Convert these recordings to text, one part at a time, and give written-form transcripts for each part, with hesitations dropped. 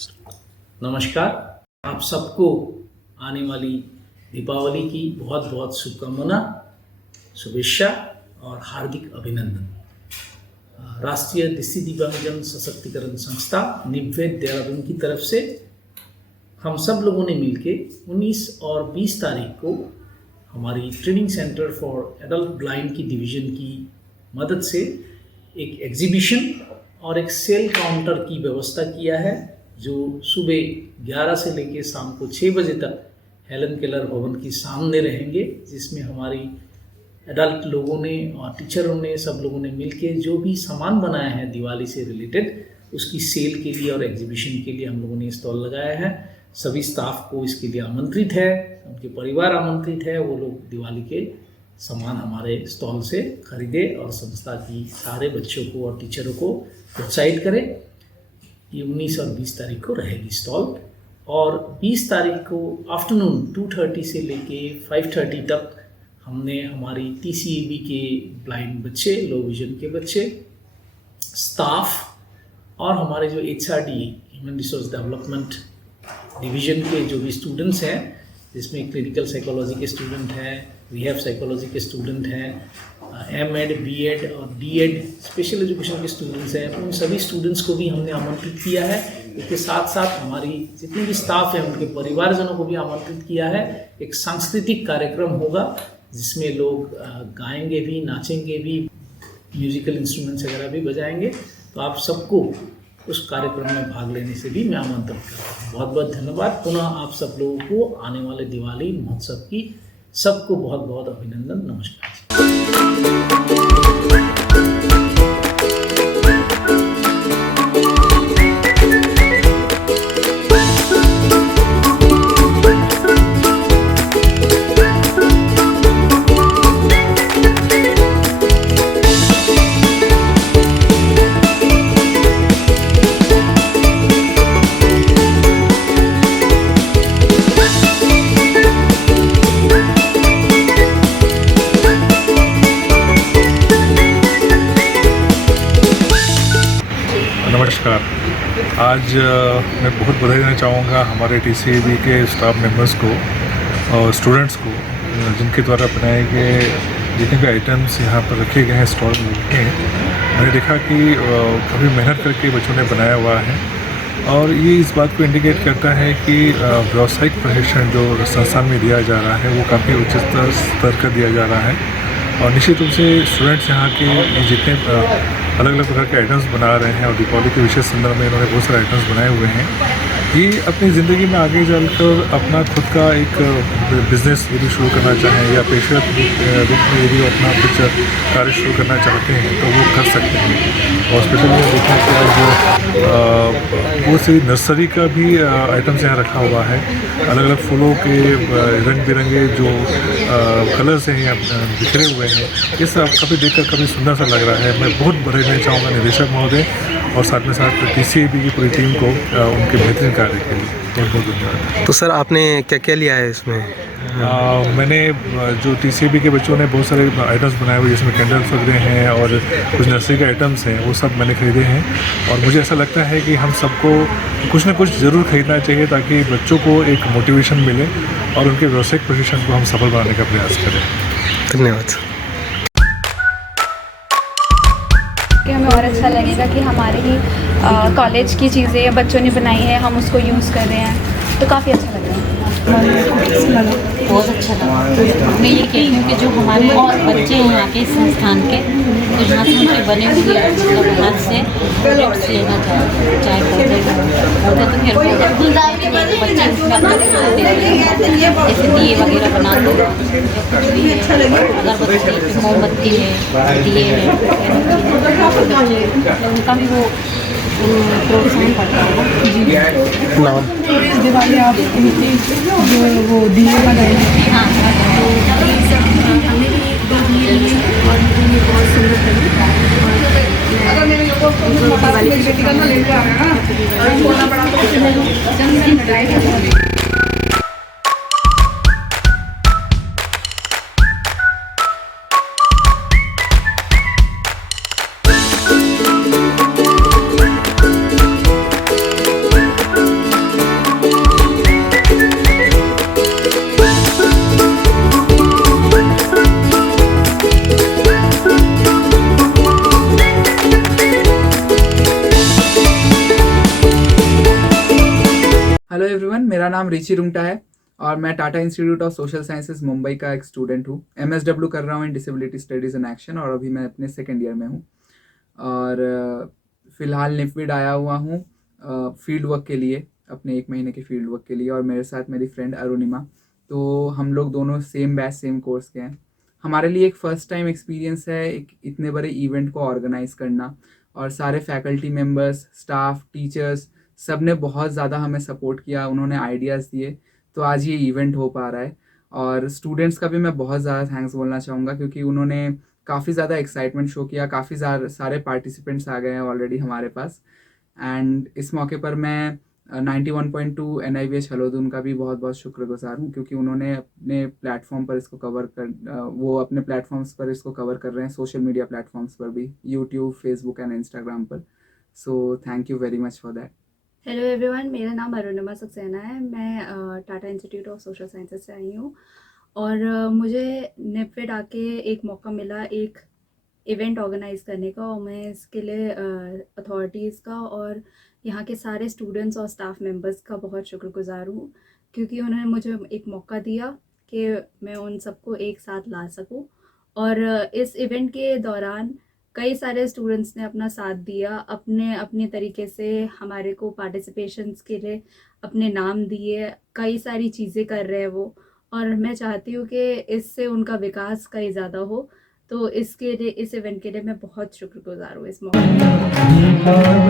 नमस्कार। आप सबको आने वाली दीपावली की बहुत बहुत शुभकामना, शुभेच्छा और हार्दिक अभिनंदन। राष्ट्रीय दृष्टि दिव्यांगजन सशक्तिकरण संस्था निवेद देहरादून की तरफ से हम सब लोगों ने मिलके 19 और 20 तारीख को हमारी training centre for adult blind की डिवीज़न की मदद से एक एग्जीबिशन और एक सेल काउंटर की व्यवस्था किया है, जो सुबह 11 से लेकर शाम को 6 बजे तक हेलन केलर भवन के सामने रहेंगे, जिसमें हमारी एडल्ट लोगों ने और टीचरों ने सब लोगों ने मिलके जो भी सामान बनाया है दिवाली से रिलेटेड, उसकी सेल के लिए और एग्जीबिशन के लिए हम लोगों ने स्टॉल लगाया है। सभी स्टाफ को इसके लिए आमंत्रित है, उनके परिवार आमंत्रित है। वो लोग दिवाली के सामान हमारे स्टॉल से खरीदे और संस्था की सारे बच्चों को और टीचरों को प्रोत्साहित करें। ये 19 और 20 तारीख को रहेगी स्टॉल, और 20 तारीख को आफ्टरनून 2:30 से लेके 5:30 तक हमने हमारी TCAB के ब्लाइंड बच्चे, लो विजन के बच्चे, स्टाफ और हमारे जो HRD human resource development division के जो भी स्टूडेंट्स हैं, जिसमें क्लिनिकल साइकोलॉजी के स्टूडेंट हैं, रिहैब साइकोलॉजी के स्टूडेंट हैं, M.Ed, B.Ed और D.Ed स्पेशल एजुकेशन के स्टूडेंट्स हैं, उन सभी स्टूडेंट्स को भी हमने आमंत्रित किया है। इसके साथ साथ हमारी जितने भी स्टाफ हैं उनके परिवारजनों को भी आमंत्रित किया है। एक सांस्कृतिक कार्यक्रम होगा जिसमें लोग गाएंगे भी, नाचेंगे भी, म्यूजिकल इंस्ट्रूमेंट्स वगैरह भी बजाएंगे। तो आप सबको उस कार्यक्रम में भाग लेने से भी मैं आमंत्रित करता हूँ। बहुत बहुत धन्यवाद। पुनः आप सब लोगों को आने वाले दिवाली महोत्सव की सबको बहुत बहुत अभिनंदन। नमस्कार। नमस्कार। आज मैं बहुत बधाई देना चाहूँगा हमारे TCAB के स्टाफ मेंबर्स को और स्टूडेंट्स को, जिनके द्वारा बनाए गए जितने भी आइटम्स यहाँ पर रखे गए हैं स्टॉल में रखे हैं। मैंने देखा कि काफ़ी मेहनत करके बच्चों ने बनाया हुआ है, और ये इस बात को इंडिकेट करता है कि व्यावसायिक प्रशिक्षण जो संस्थान में दिया जा रहा है वो काफ़ी उच्च स्तर का दिया जा रहा है। और निश्चित रूप से स्टूडेंट्स यहाँ के जितने अलग अलग प्रकार के आइटम्स बना रहे हैं, और दीपावली के विशेष संदर्भ में इन्होंने बहुत सारे आइटम्स बनाए हुए हैं। ये अपनी ज़िंदगी में आगे चलकर अपना खुद का एक बिज़नेस यदि शुरू करना चाहें, या पेशेवर रूप में यदि अपना कुछ कार्य शुरू करना चाहते हैं तो वो कर सकते हैं। और स्पेशली देखा कि आज बहुत सी नर्सरी का भी आइटम्स यहाँ रखा हुआ है। अलग अलग फूलों के रंग बिरंगे जो कलर्स हैं यहाँ बिखरे हुए हैं, ये सब काफ़ी देखकर काफ़ी सुंदर सा लग रहा है। मैं बहुत बधाई देना चाहूँगा निदेशक महोदय और साथ में साथ TCAB की पूरी टीम को उनके बेहतरीन कार्य के लिए बहुत बहुत धन्यवाद। तो सर आपने क्या क्या लिया है इसमें? मैंने जो TCAB के बच्चों ने बहुत सारे आइटम्स बनाए हुए, जिसमें कैंडल्स वगैरह हैं और कुछ नर्सरी के आइटम्स हैं, वो सब मैंने खरीदे हैं। और मुझे ऐसा लगता है कि हम सबको कुछ ना कुछ ज़रूर खरीदना चाहिए, ताकि बच्चों को एक मोटिवेशन मिले और उनके व्यावसायिक प्रशिक्षण को हम सफल बनाने का प्रयास करें। धन्यवाद। हमें और अच्छा लगेगा कि हमारी ही कॉलेज की चीज़ें या बच्चों ने बनाई है, हम उसको यूज़ कर रहे हैं, तो काफ़ी अच्छा लग रहा है। बहुत अच्छा लगा। मैं ये कहती हूँ कि जो हमारे बच्चे हैं यहाँ के संस्थान के, तो यहाँ से उनके बने हुए मतलब हाथ से प्रोडक्ट्स लेना चाहे पौधे तो फिर बच्चे उसमें अपना जैसे दिए वगैरह बना दो, अगरबत्ती, मोमबत्ती है, दिए हैं, उनका भी वो प्रोत्साहन करता है। नाम दिवाली आप इनकी जो वो दिए बनाए हैं। हाँ, हमने भी एक बार दिए लिए और मुझे बहुत सुंदर लगी। अगर मेरे लोगों को दिवाली की छुट्टी करना लेकर आ रहा है और बोलना पड़ा तो जन्मदिन बधाई। हेलो एवरीवन, मेरा नाम रिची रुंगटा है और मैं Tata institute of social sciences Mumbai का एक स्टूडेंट हूँ। MSW कर रहा हूँ इन डिसेबिलिटी स्टडीज़ इन एक्शन और अभी मैं अपने सेकेंड ईयर में हूँ और फ़िलहाल निफ्विड आया हुआ हूँ फील्ड वर्क के लिए, अपने 1 महीने के फील्ड वर्क के लिए। और मेरे साथ मेरी फ्रेंड अरुणिमा, तो हम लोग दोनों सेम बैच सेम कोर्स के हैं। हमारे लिए एक फ़र्स्ट टाइम एक्सपीरियंस है एक इतने बड़े इवेंट को ऑर्गेनाइज़ करना, और सारे फैकल्टी मेम्बर्स, स्टाफ, टीचर्स सब ने बहुत ज़्यादा हमें सपोर्ट किया, उन्होंने आइडियाज़ दिए, तो आज ये इवेंट हो पा रहा है। और स्टूडेंट्स का भी मैं बहुत ज़्यादा थैंक्स बोलना चाहूँगा क्योंकि उन्होंने काफ़ी ज़्यादा एक्साइटमेंट शो किया, काफ़ी सारे पार्टिसिपेंट्स आ गए हैं ऑलरेडी हमारे पास। एंड इस मौके पर मैं 91.2 NIVH हलोदून का भी बहुत बहुत शुक्रगुजार हूँ क्योंकि उन्होंने अपने प्लेटफॉर्म पर इसको वो अपने प्लेटफॉर्म्स पर इसको कवर कर रहे हैं, सोशल मीडिया प्लेटफॉर्म्स पर भी, यूट्यूब, फेसबुक एंड इंस्टाग्राम पर। So thank you very much for that. Hello everyone, मेरा नाम अरुणिमा सक्सेना है। मैं Tata institute of social sciences से आई हूँ और मुझे निफ्विड आके एक मौका मिला एक इवेंट ऑर्गेनाइज़ करने का, और मैं इसके लिए अथॉरिटीज़ का और यहाँ के सारे स्टूडेंट्स और स्टाफ मेंबर्स का बहुत शुक्रगुजार हूँ क्योंकि उन्होंने मुझे एक मौका दिया कि मैं उन सबको एक साथ ला सकूँ। और इस इवेंट के दौरान कई सारे स्टूडेंट्स ने अपना साथ दिया, अपने अपने तरीके से हमारे को पार्टिसिपेशंस के लिए अपने नाम दिए, कई सारी चीज़ें कर रहे हैं वो, और मैं चाहती हूँ कि इससे उनका विकास कई ज़्यादा हो। तो इसके लिए, इस इवेंट के लिए मैं बहुत शुक्रगुजार हूँ इस मौके पर।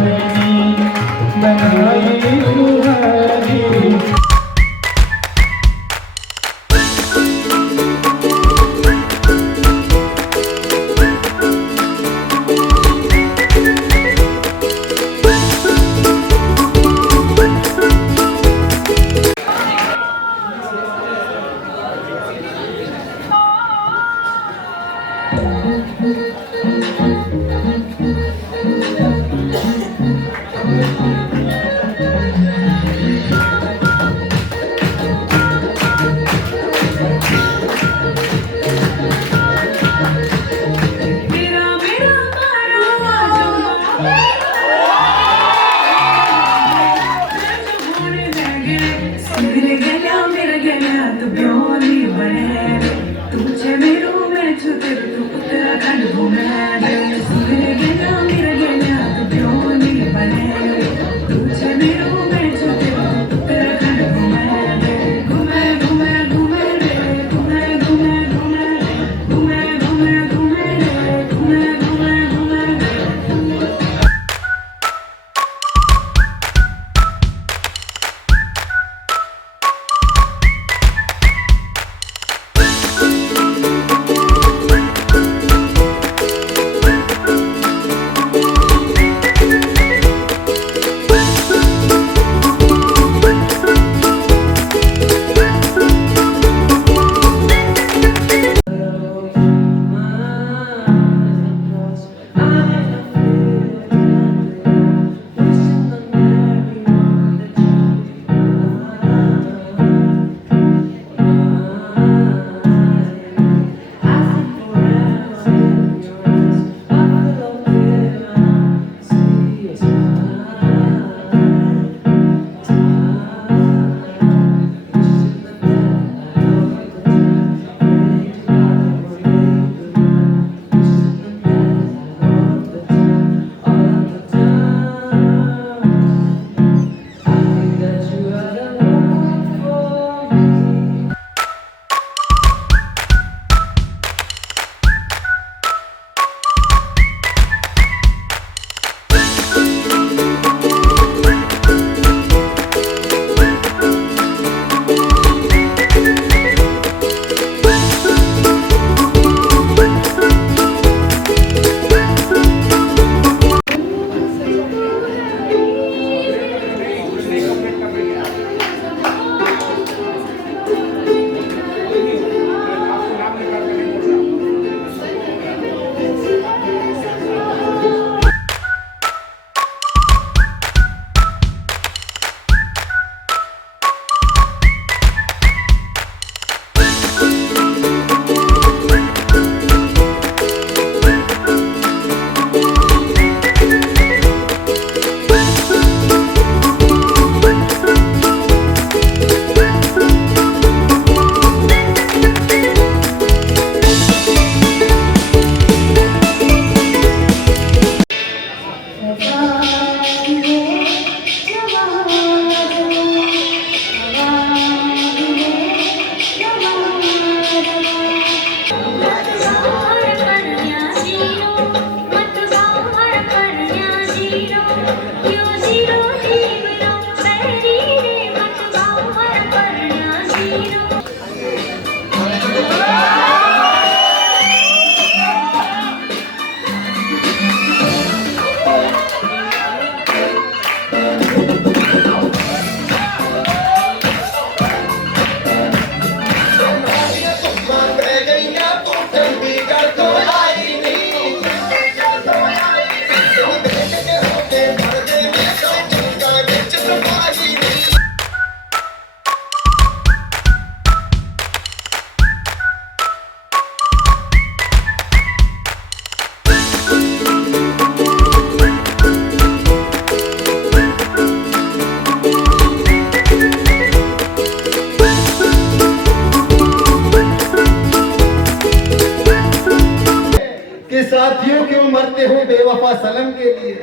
बेवफा सनम के लिए।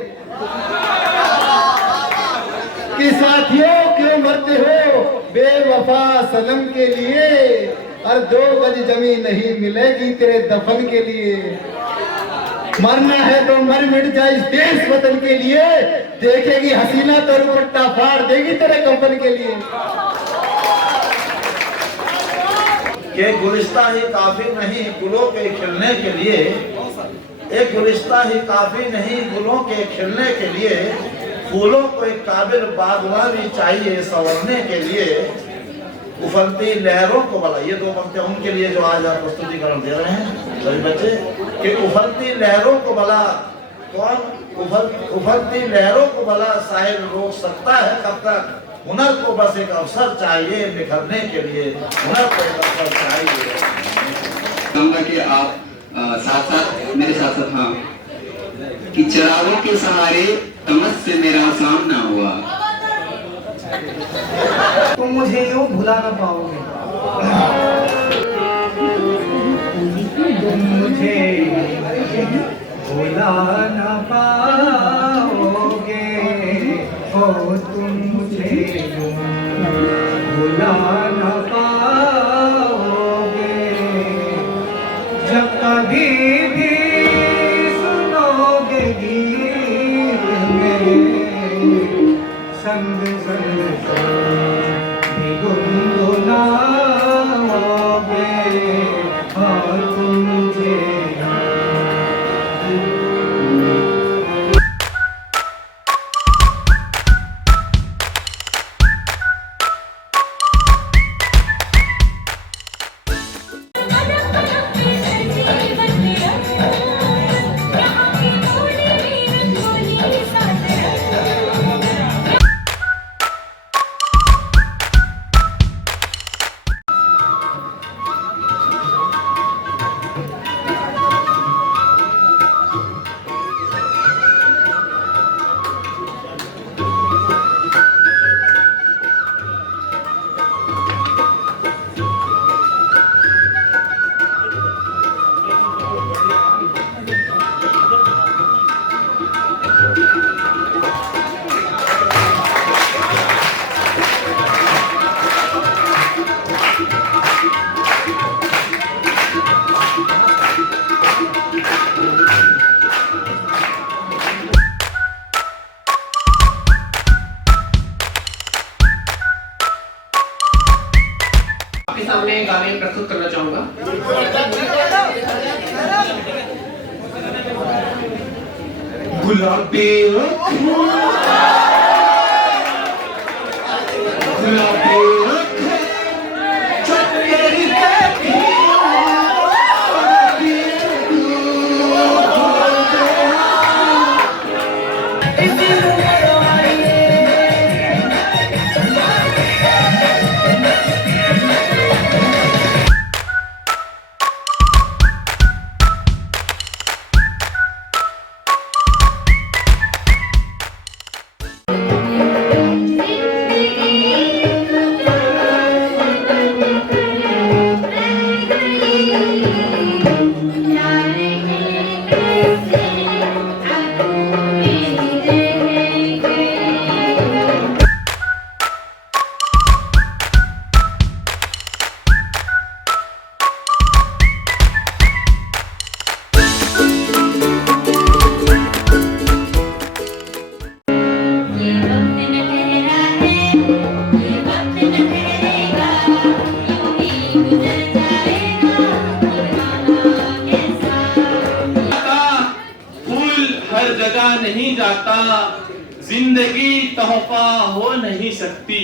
कि साथियों क्यों मरते हो बेवफा सनम के लिए, और 2 गज जमीन नहीं मिलेगी तेरे दफन के लिए। मरना है तो मर मिट जा इस देश वतन के लिए, देखेगी हसीना तो दुपट्टा फाड़ देगी तेरे कफन के लिए। कि गुलिस्ता ही काफी नहीं गुलों के खिलने के लिए, एक गुलिस्ता ही काफी नहीं गुलों के खिलने के लिए, फूलों को एक काबिल बागवान भी चाहिए संवरने के लिए। उफलती लहरों को भला, ये 2 पंक्तियां उनके लिए जो आज आप प्रस्तुतिकरण दे रहे हैं सभी बच्चे, कि उफलती लहरों को भला कौन उफलती लहरों को भला साहिल रोक सकता है कब तक। हुनर को बस एक अवसर चाहिए निखरने के लिए, हुनर को एक अवसर चाहिए। कहूँगा कि आप साथ साथ मेरे साथ साथ हाँ कि चिरागों के सहारे तमस से मेरा सामना हुआ, तुम मुझे यूं भुला ना पाओगे, तुम मुझे भुला ना पाओगे, हो तुम मुझे यूं भुला ना पाओगे। जब कभी भी सुनोगे गीत मेरे, संग संग भी गुनगुनाओगे, और तुम मुझे सामने गाने प्रस्तुत करना चाहूंगा। गुलाबी नहीं जाता, जिंदगी तोहफा हो नहीं सकती,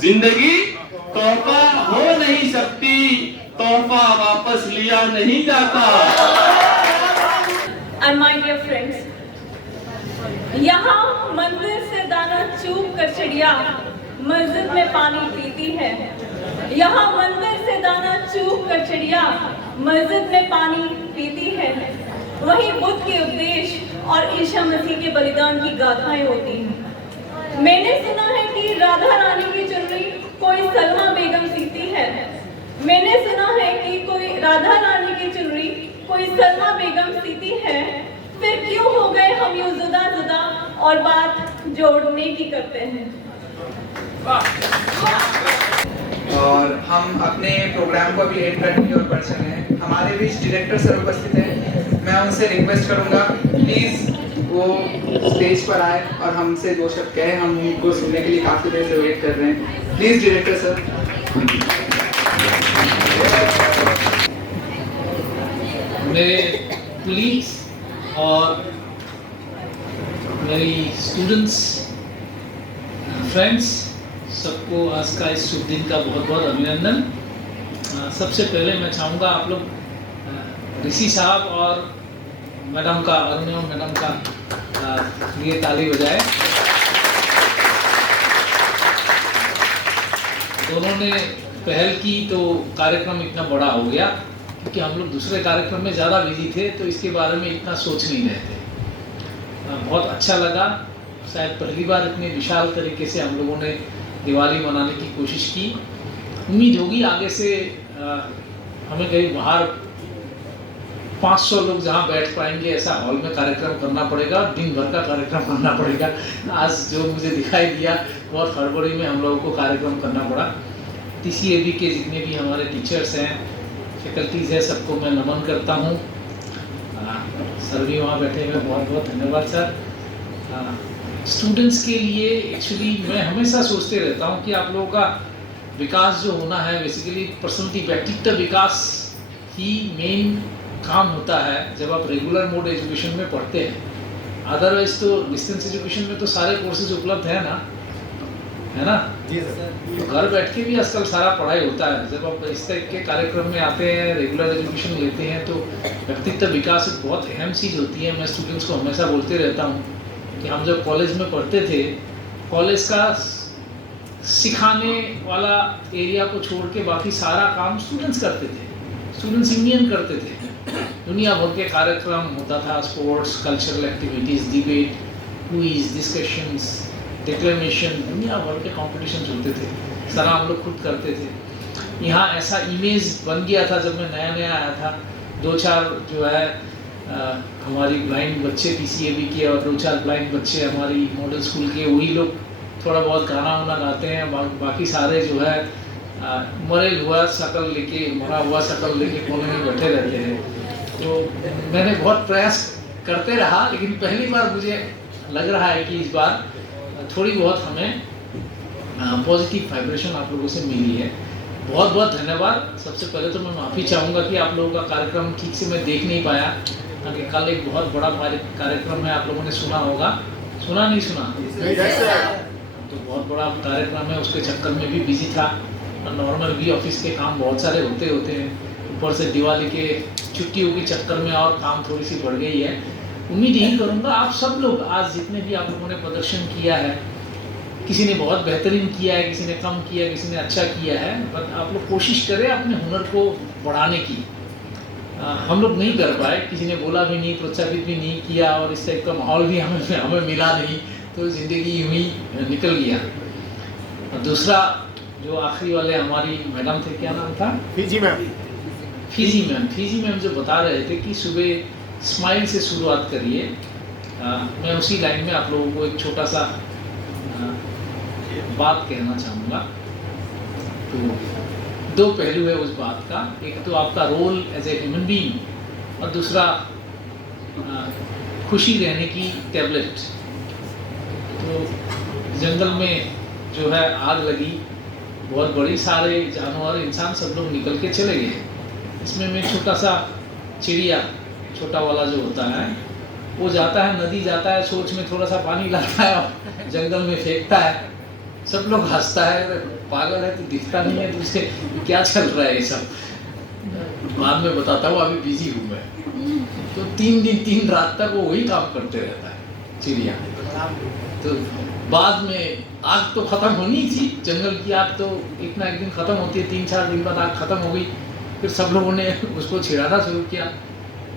जिंदगी तोहफा हो नहीं सकती, तोहफा वापस लिया नहीं जाता। And my dear friends, यहाँ मंदिर से दाना चूक कर चिड़िया मस्जिद में पानी पीती है। यहाँ मंदिर से दाना चूक कर चिड़िया मस्जिद में पानी पीती है। वहीं बुद्ध के उपदेश और ईशा मसीह के बलिदान की गाथाएं होती हैं। मैंने सुना है कि राधा रानी की चुनरी कोई सलमा बेगम सीती है। मैंने सुना है कि कोई राधा रानी की चुनरी कोई सलमा बेगम सीती है। फिर क्यों हो गए हम यूं जुदा जुदा और बात जोड़ने की करते हैं। और हम अपने प्रोग्राम को अभी एड करने की ओर बढ़ चले हैं। हमारे बीच डायरेक्टर सर उपस्थित हैं। मैं उनसे रिक्वेस्ट करूंगा प्लीज़ वो स्टेज पर आए और हमसे दो शब्द कहें। हम उनको सुनने के लिए काफ़ी देर से वेट कर रहे हैं। Please director sir. मेरे कलीग्स और मेरी स्टूडेंट्स, फ्रेंड्स, सबको आज का इस शुभ दिन का बहुत बहुत अभिनंदन। सबसे पहले मैं चाहूँगा आप लोग ऋषि साहब और मैडम का, अरुणिमा मैडम का लिए ताली बजाए। दोनों ने पहल की तो कार्यक्रम इतना बड़ा हो गया, क्योंकि हम लोग दूसरे कार्यक्रम में ज़्यादा बिजी थे तो इसके बारे में इतना सोच नहीं रहे थे। बहुत अच्छा लगा। शायद पहली बार इतने विशाल तरीके से हम लोगों ने दिवाली मनाने की कोशिश की। उम्मीद होगी आगे से हमें कहीं बाहर 500 लोग जहाँ बैठ पाएंगे ऐसा हॉल में कार्यक्रम करना पड़ेगा, दिन भर का कार्यक्रम करना पड़ेगा। आज जो मुझे दिखाई दिया बहुत फरवरी में हम लोगों को कार्यक्रम करना पड़ा। TCAB के जितने भी हमारे टीचर्स हैं, फैकल्टीज़ हैं, सबको मैं नमन करता हूँ। सर भी वहाँ बैठे हुए, बहुत बहुत धन्यवाद सर। स्टूडेंट्स के लिए एक्चुअली मैं हमेशा सोचते रहता हूँ कि आप लोगों का विकास जो होना है, बेसिकली पर्सनलिटी व्यक्तित्व विकास ही मेन काम होता है जब आप रेगुलर मोड एजुकेशन में पढ़ते हैं। अदरवाइज तो डिस्टेंस एजुकेशन में तो सारे कोर्सेज उपलब्ध है ना, है ना? तो घर बैठ के भी आजकल सारा पढ़ाई होता है। जब आप इस टाइप के कार्यक्रम में आते हैं, रेगुलर एजुकेशन लेते हैं, तो व्यक्तित्व विकास एक बहुत अहम चीज़ होती है। मैं स्टूडेंट्स को हमेशा बोलते रहता हूँ कि हम जब कॉलेज में पढ़ते थे, कॉलेज का सिखाने वाला एरिया को छोड़ के बाकी सारा काम स्टूडेंट्स करते थे, स्टूडेंट्स यूनियन करते थे। दुनिया भर के कार्यक्रम होता था, sports, cultural activities, debate, quiz, discussions, डिक्लेमेशन, दुनिया भर के कॉम्पिटिशन होते थे, सारा हम लोग खुद करते थे। यहाँ ऐसा इमेज बन गया था जब मैं नया नया आया था। 2-4 जो है हमारी ब्लाइंड बच्चे TCAB के और 2-4 ब्लाइंड बच्चे हमारी मॉडल स्कूल के, वही लोग थोड़ा बहुत गाना वाना गाते हैं। बाकी सारे जो है मरे हुआ शकल लेके, मरा हुआ शकल लेके कोने में बैठे रहते हैं। तो मैंने बहुत प्रयास करते रहा, लेकिन पहली बार मुझे लग रहा है कि इस बार थोड़ी बहुत हमें पॉजिटिव वाइब्रेशन आप लोगों से मिली है। बहुत बहुत धन्यवाद। सबसे पहले तो मैं माफ़ी चाहूँगा कि आप लोगों का कार्यक्रम ठीक से मैं देख नहीं पाया, क्योंकि कल एक बहुत बड़ा कार्यक्रम है, आप लोगों ने सुना होगा। सुना नहीं सुना? तो बहुत बड़ा कार्यक्रम है, उसके चक्कर में भी बिजी था। नॉर्मल भी ऑफिस के काम बहुत सारे होते हैं, ऊपर से दिवाली के छुट्टियों के चक्कर में और काम थोड़ी सी बढ़ गई है। उम्मीद यही करूँगा आप सब लोग आज जितने भी आप लोगों ने प्रदर्शन किया है, किसी ने बहुत बेहतरीन किया है, किसी ने कम किया है, किसी ने अच्छा किया है, बट आप लोग कोशिश करें अपने हुनर को बढ़ाने की। हम लोग नहीं कर पाए, किसी ने बोला भी नहीं, प्रोत्साहित भी नहीं किया, और इस टाइप का माहौल भी हमें मिला नहीं, तो ज़िंदगी यूँ ही निकल गया। और दूसरा जो आखिरी वाले हमारी मैडम थे, क्या नाम था? फीजी मैम जो बता रहे थे कि सुबह स्माइल से शुरुआत करिए। मैं उसी लाइन में आप लोगों को एक छोटा सा बात कहना चाहूँगा। तो 2 पहलू है उस बात का। एक तो आपका role as a human being, और दूसरा खुशी रहने की टैबलेट। तो जंगल में जो है आग लगी, बहुत बड़ी, सारे जानवर, इंसान सब लोग निकल के चले गए। इसमें मैं छोटा सा चिड़िया, छोटा वाला जो होता है, वो जाता है, नदी जाता है, सोच में थोड़ा सा पानी लाता है और जंगल में फेंकता है। सब लोग हंसता है, पागल है तो दिखता नहीं है, तो उसे क्या चल रहा है ये सब बाद में बताता हूँ, अभी बिजी हूँ मैं। तो 3 दिन 3 रात तक वो वही काम करते रहता है चिड़िया। तो बाद में आग तो ख़त्म होनी थी, जंगल की आग तो एक ना एक दिन ख़त्म होती है, 3-4 दिन बाद आग ख़त्म हो गई। फिर सब लोगों ने उसको छिड़ाना शुरू किया।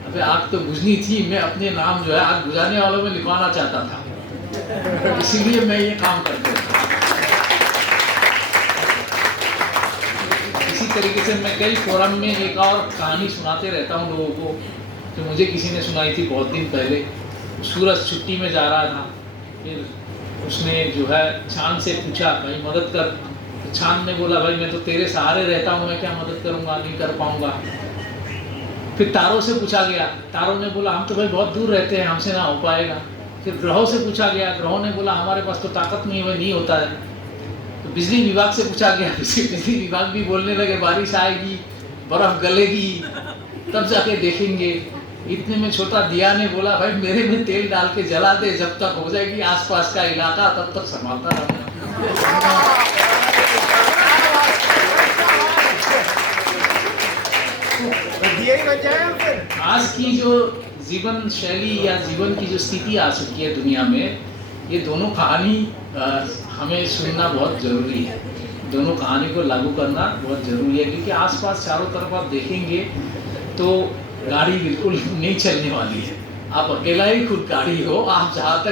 अबे आग तो बुझनी थी, मैं अपने नाम जो है आग बुझाने वालों में लिखवाना चाहता था, इसीलिए मैं ये काम करता था। इसी तरीके से मैं कई फोरम में एक और कहानी सुनाते रहता हूँ लोगों को, जो मुझे किसी ने सुनाई थी बहुत दिन पहले। सूरज छुट्टी में जा रहा था, फिर उसने जो है चांद से पूछा भाई मदद कर। तो चांद ने बोला भाई मैं तो तेरे सहारे रहता हूँ, मैं क्या मदद करूँगा, नहीं कर पाऊँगा। फिर तारों से पूछा गया, तारों ने बोला हम तो भाई बहुत दूर रहते हैं, हमसे ना हो पाएगा। फिर ग्रहों से पूछा गया, ग्रहों ने बोला हमारे पास तो ताकत नहीं है, भाई नहीं होता है। तो बिजली विभाग से पूछा गया, बिजली विभाग भी बोलने लगे बारिश आएगी, बर्फ गलेगी, तब जाके देखेंगे। इतने में छोटा दिया ने बोला भाई मेरे में तेल डाल के जला दे, जब तक हो जाएगी आसपास का इलाका तब तक संभालता रहूंगा। आज की जो जीवन शैली या जीवन की जो स्थिति आ चुकी है दुनिया में, ये दोनों कहानी हमें सुनना बहुत जरूरी है। दोनों कहानी को लागू करना बहुत जरूरी है, क्योंकि आसपास चारों तरफ आप देखेंगे तो गाड़ी बिल्कुल नहीं चलने वाली है। आप अकेला ही खुद गाड़ी हो, आप जहाँ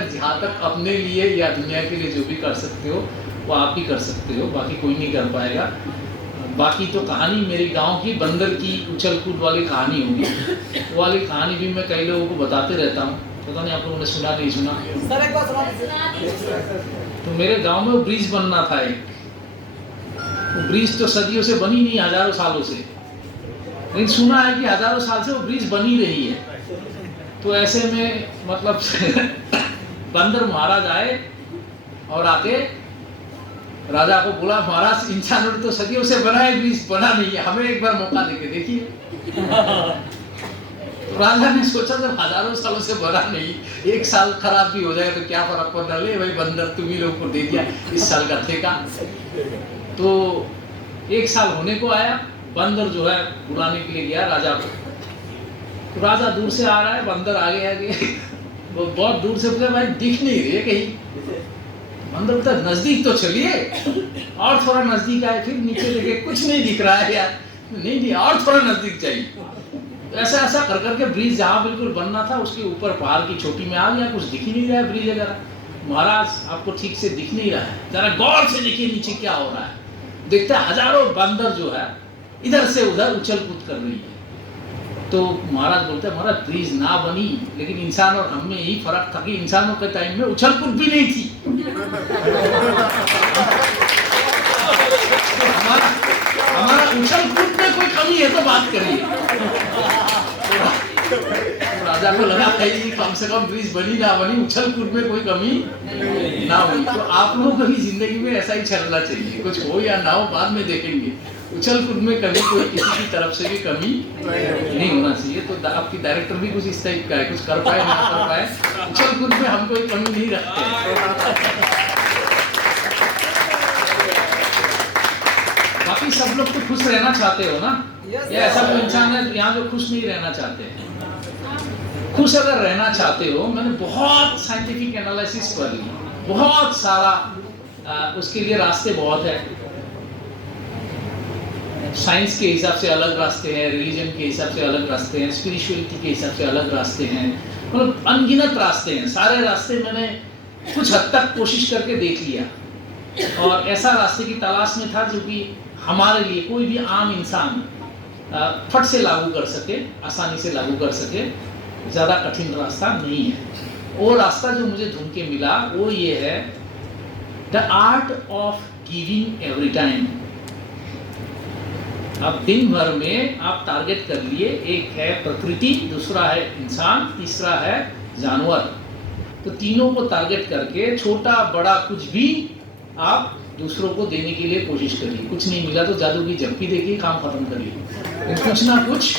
तक अपने लिए या दुनिया के लिए जो भी कर सकते हो वो आप ही कर सकते हो, बाकी कोई नहीं कर पाएगा। बाकी तो कहानी मेरी गांव की बंदर की उछल कूद वाली कहानी होगी, वो वाली कहानी भी मैं कई लोगों को बताते रहता हूँ, पता नहीं आप लोगों ने सुना नहीं सुना। तो मेरे गांव में वो ब्रिज बनना था एक, वो ब्रिज तो सदियों से बनी नहीं, हजारों सालों से, लेकिन सुना है कि हजारों साल से वो ब्रिज बनी रही है। तो ऐसे में मतलब बंदर महाराज आए और आके राजा को बोला महाराज इंसानों ने तो सदियों से बनाए, ब्रिज बना नहीं है, हमें एक बार मौका देके देखिए। तो राजा ने सोचा जब हजारों सालों से बना नहीं, एक साल खराब भी हो जाएगा तो क्या फर्क पड़ रहा है, भाई बंदर तुम ही लोग को दे दिया इस साल का ठेका। तो एक साल होने को आया, बंदर जो है बुलाने के लिए गया राजा को। तो राजा दूर से आ रहा है, बंदर आगे आगे वो बहुत दूर से पूछा भाई दिख नहीं रही है कहीं। बंदर बोलता नजदीक तो चलिए, और थोड़ा नजदीक आए, फिर नीचे देखे कुछ नहीं दिख रहा है यार, नहीं और थोड़ा नजदीक चाहिए। तो ऐसा ऐसा कर करके ब्रिज जहाँ बिल्कुल बनना था उसके ऊपर पहाड़ की चोटी में आ गया, कुछ दिख ही नहीं रहा है ब्रिज वगैरह। महाराज आपको ठीक से दिख नहीं रहा है, जरा गौर से देखिए नीचे क्या हो रहा है। देखते हजारों बंदर जो है इधर से उधर उछल कूद कर रही है। तो महाराज बोलते हैं महाराज ब्रिज ना बनी, लेकिन इंसान और हम में यही फर्क था कि इंसानों के टाइम में उछल कूद भी नहीं थी। हमारा उछल कूद में कोई कमी है तो बात करिए। तो राजा को लगा कहीं कम से कम ब्रिज बनी ना बनी, उछल कूद में कोई कमी ना हुई। तो आप लोगों को भी जिंदगी में ऐसा ही चलना चाहिए, कुछ हो या ना हो बाद में देखेंगे। उछल कूद में कभी कोई किसी की तरफ से भी कमी नहीं होना चाहिए। तो आपकी डायरेक्टर भी कुछ इस टाइप का है, कुछ कर पाए ना कर पाए, उछल कूद में हम कोई कमी नहीं रखते। बाकी सब लोग तो खुश रहना चाहते हो ना, या ऐसा कोई इंसान है यहाँ जो खुश नहीं रहना चाहते? खुश अगर रहना चाहते हो, मैंने बहुत साइंटिफिक एनालिसिस कर ली, बहुत सारा उसके लिए रास्ते बहुत है। साइंस के हिसाब से अलग रास्ते हैं, रिलीजन के हिसाब से अलग रास्ते हैं, स्पिरिचुअलिटी के हिसाब से अलग रास्ते हैं, मतलब अनगिनत रास्ते हैं। सारे रास्ते मैंने कुछ हद तक कोशिश करके देख लिया और ऐसा रास्ते की तलाश में था जो कि हमारे लिए कोई भी आम इंसान फट से लागू कर सके, आसानी से लागू कर सके, ज़्यादा कठिन रास्ता नहीं है। वो रास्ता जो मुझे ढूंढ के मिला वो ये है, the art of giving every time. अब दिन भर में आप टारगेट कर लिए, एक है प्रकृति, दूसरा है इंसान, तीसरा है जानवर। तो तीनों को टारगेट करके छोटा बड़ा कुछ भी आप दूसरों को देने के लिए कोशिश करिए। कुछ नहीं मिला तो जादू की झप्पी देके काम खत्म करिए। कुछ ना कुछ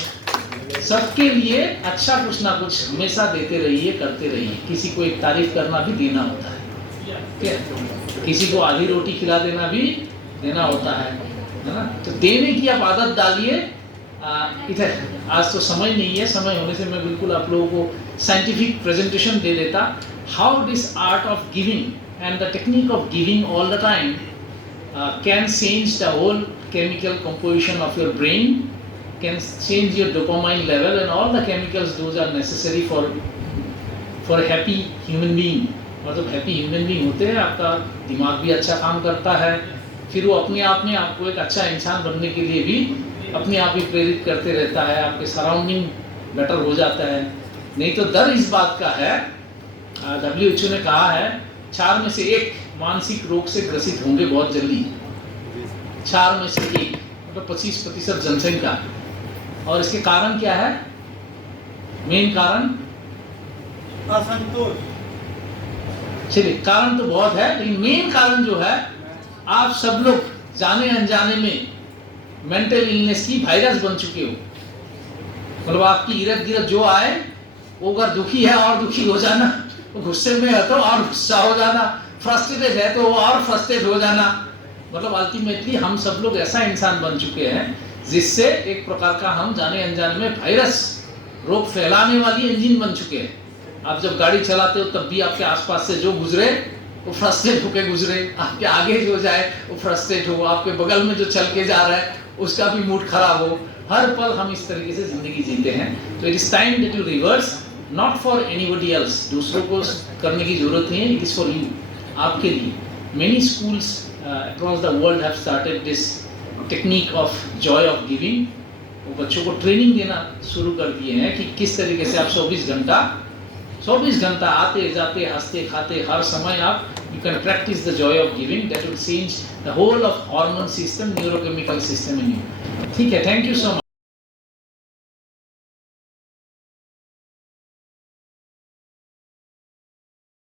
सबके लिए अच्छा, कुछ ना कुछ हमेशा देते रहिए, करते रहिए। किसी को एक तारीफ करना भी देना होता है, क्या? किसी को आधी रोटी खिला देना भी देना होता है ना? तो देने की आप आदत डालिए। इधर आज तो समय नहीं है, समय होने से मैं बिल्कुल आप लोगों को साइंटिफिक प्रेजेंटेशन दे देता, how this art of giving and the technique of giving all the time can change the whole chemical composition of your brain, can change your dopamine level and all the chemicals those are necessary for a happy human being। मतलब happy human being होते हैं, आपका दिमाग भी अच्छा काम करता है, फिर वो अपने आप में आपको एक अच्छा इंसान बनने के लिए भी अपने आप ही प्रेरित करते रहता है, आपके सराउंडिंग बेटर हो जाता है। नहीं तो डर इस बात का है WHO ने कहा है 4 में से 1 मानसिक रोग से ग्रसित होंगे बहुत जल्दी। 4 में से 1 मतलब 25% जनसंख्या। और इसके कारण क्या है? मेन कारण असंतोष। चलिए, कारण तो बहुत है, लेकिन मेन कारण जो है, आप सब लोग जाने अनजाने में मेंटल इलनेस की वायरस बन चुके हो। मतलब आपकी इर्द गिर्द जो आए, वो अगर दुखी है और दुखी हो जाना, गुस्से में है तो और गुस्सा हो जाना, फ्रस्ट्रेटेड है तो वो और फ्रस्ट्रेट हो जाना। मतलब अल्टीमेटली हम सब लोग ऐसा इंसान बन चुके हैं जिससे एक प्रकार का हम जाने अनजाने में वायरस, रोग फैलाने वाली इंजन बन चुके हैं। आप जब गाड़ी चलाते हो तब भी आपके आसपास से जो गुजरे वो फ्रस्ट्रेट होकर गुजरे, आपके आगे जो जाए वो फ्रस्ट्रेट हो, आपके बगल में जो चल के जा रहा है उसका भी मूड खराब हो। हर पल हम इस तरीके से जिंदगी जीते हैं। तो it is time that you reverse, not for anybody else. दूसरों को करने की जरूरत नहीं है, इट इज फॉर यू, आपके लिए। Many schools across the world have started this technique of Joy of giving. वो बच्चों को ट्रेनिंग देना शुरू कर दिए हैं कि किस तरीके से आप 24 घंटा आते जाते हंसते खाते हर समय आप you can practice the joy of giving. That will change the whole of hormone system, neurochemical system in you. ठीक है, thank you so much.